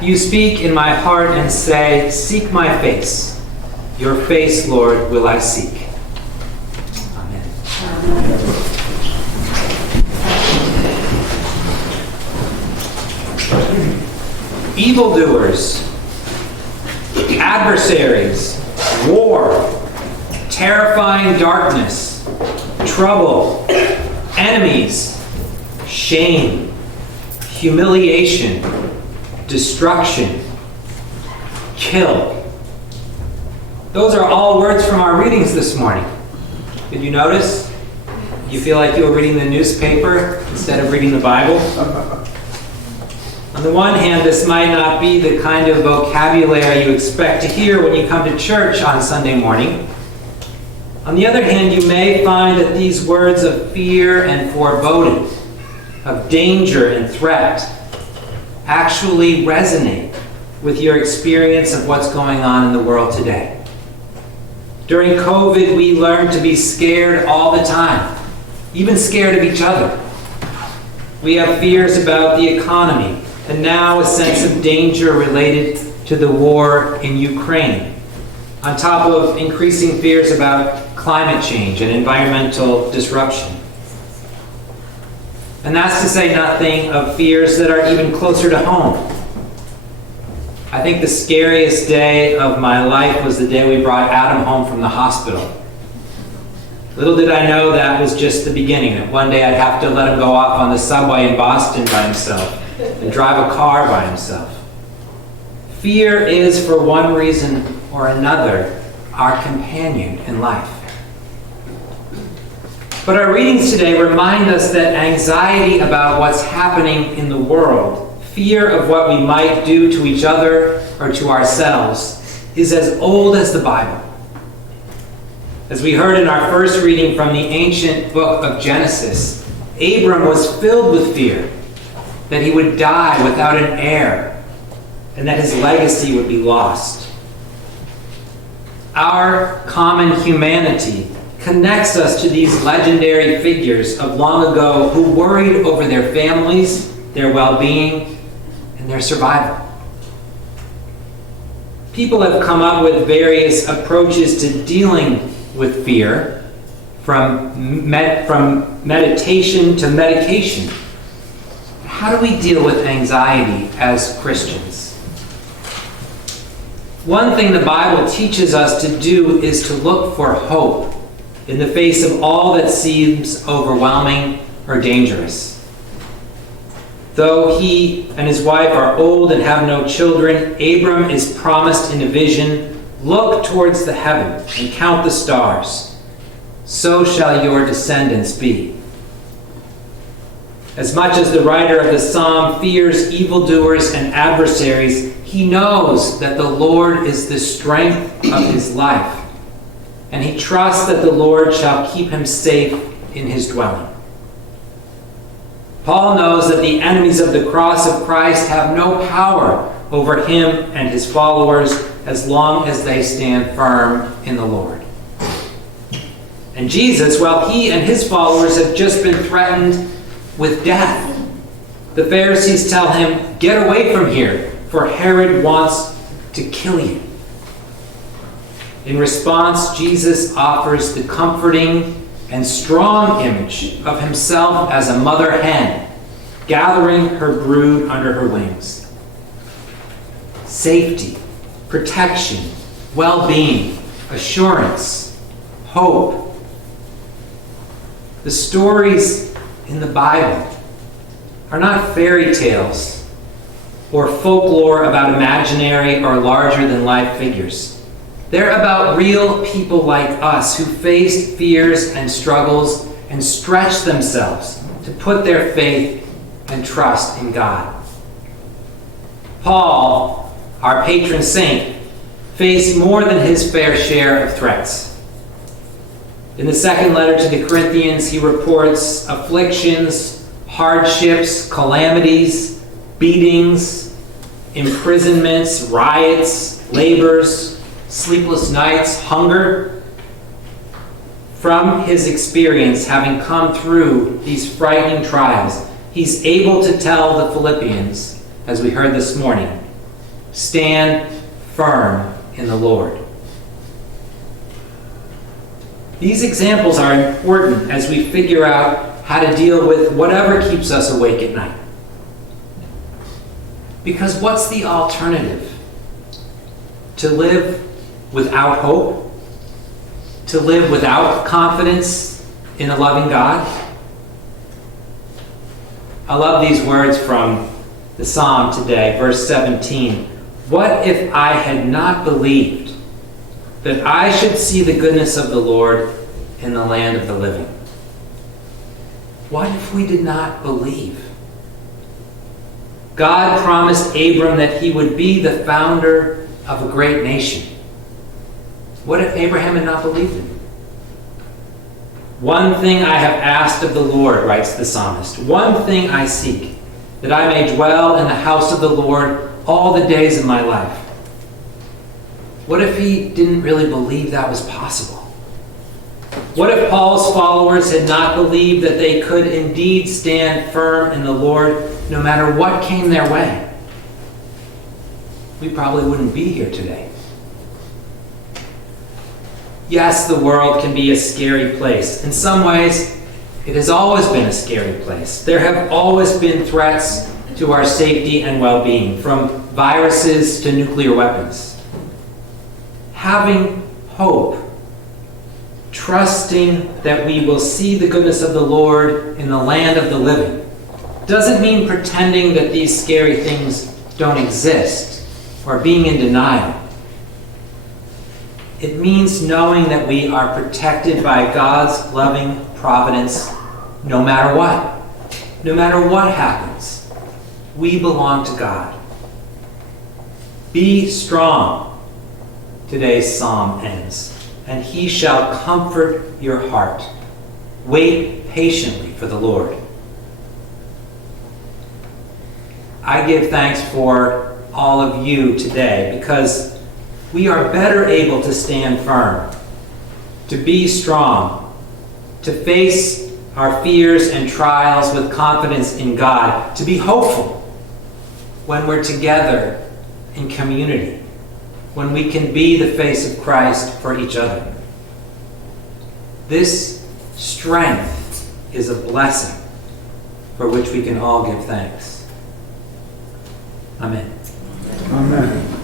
You speak in my heart and say, seek my face. Your face, Lord, will I seek. Amen. Evildoers, adversaries, war, terrifying darkness, trouble, enemies, shame, humiliation, destruction, kill. Those are all words from our readings this morning. Did you notice? You feel like you were reading the newspaper instead of reading the Bible? On the one hand, this might not be the kind of vocabulary you expect to hear when you come to church on Sunday morning. On the other hand, you may find that these words of fear and foreboding, of danger and threat, actually resonate with your experience of what's going on in the world today. During COVID, we learned to be scared all the time, even scared of each other. We have fears about the economy, and now a sense of danger related to the war in Ukraine, on top of increasing fears about climate change and environmental disruption. And that's to say nothing of fears that are even closer to home. I think the scariest day of my life was the day we brought Adam home from the hospital. Little did I know that was just the beginning, that one day I'd have to let him go off on the subway in Boston by himself and drive a car by himself. Fear is, for one reason or another, our companion in life. But our readings today remind us that anxiety about what's happening in the world, fear of what we might do to each other or to ourselves, is as old as the Bible. As we heard in our first reading from the ancient book of Genesis, Abram was filled with fear that he would die without an heir and that his legacy would be lost. Our common humanity connects us to these legendary figures of long ago who worried over their families, their well-being, and their survival. People have come up with various approaches to dealing with fear, from meditation to medication. How do we deal with anxiety as Christians? One thing the Bible teaches us to do is to look for hope in the face of all that seems overwhelming or dangerous. Though he and his wife are old and have no children, Abram is promised in a vision, "Look towards the heaven and count the stars. So shall your descendants be." As much as the writer of the psalm fears evildoers and adversaries, he knows that the Lord is the strength of his life, and he trusts that the Lord shall keep him safe in his dwelling. Paul knows that the enemies of the cross of Christ have no power over him and his followers as long as they stand firm in the Lord. And Jesus, well, he and his followers have just been threatened with death. The Pharisees tell him, "Get away from here, for Herod wants to kill you." In response, Jesus offers the comforting and strong image of himself as a mother hen, gathering her brood under her wings. Safety, protection, well-being, assurance, hope. The stories in the Bible are not fairy tales or folklore about imaginary or larger-than-life figures. They're about real people like us who faced fears and struggles and stretched themselves to put their faith and trust in God. Paul, our patron saint, faced more than his fair share of threats. In the second letter to the Corinthians, he reports afflictions, hardships, calamities, beatings, imprisonments, riots, labors, sleepless nights, hunger. From his experience, having come through these frightening trials, he's able to tell the Philippians, as we heard this morning, Stand firm in the Lord. These examples are important as we figure out how to deal with whatever keeps us awake at night. Because what's the alternative? To live without hope? To live without confidence in a loving God? I love these words from the Psalm today, verse 17. What if I had not believed that I should see the goodness of the Lord in the land of the living? What if we did not believe? God promised Abram that he would be the founder of a great nation. What if Abraham had not believed him? One thing I have asked of the Lord, writes the psalmist, one thing I seek, that I may dwell in the house of the Lord all the days of my life. What if he didn't really believe that was possible? What if Paul's followers had not believed that they could indeed stand firm in the Lord no matter what came their way? We probably wouldn't be here today. Yes, the world can be a scary place. In some ways, it has always been a scary place. There have always been threats to our safety and well-being, from viruses to nuclear weapons. Having hope, trusting that we will see the goodness of the Lord in the land of the living, doesn't mean pretending that these scary things don't exist or being in denial. It means knowing that we are protected by God's loving providence no matter what. No matter what happens, we belong to God. Be strong, today's psalm ends, and he shall comfort your heart. Wait patiently for the Lord. I give thanks for all of you today because we are better able to stand firm, to be strong, to face our fears and trials with confidence in God, to be hopeful when we're together in community, when we can be the face of Christ for each other. This strength is a blessing for which we can all give thanks. Amen. Amen.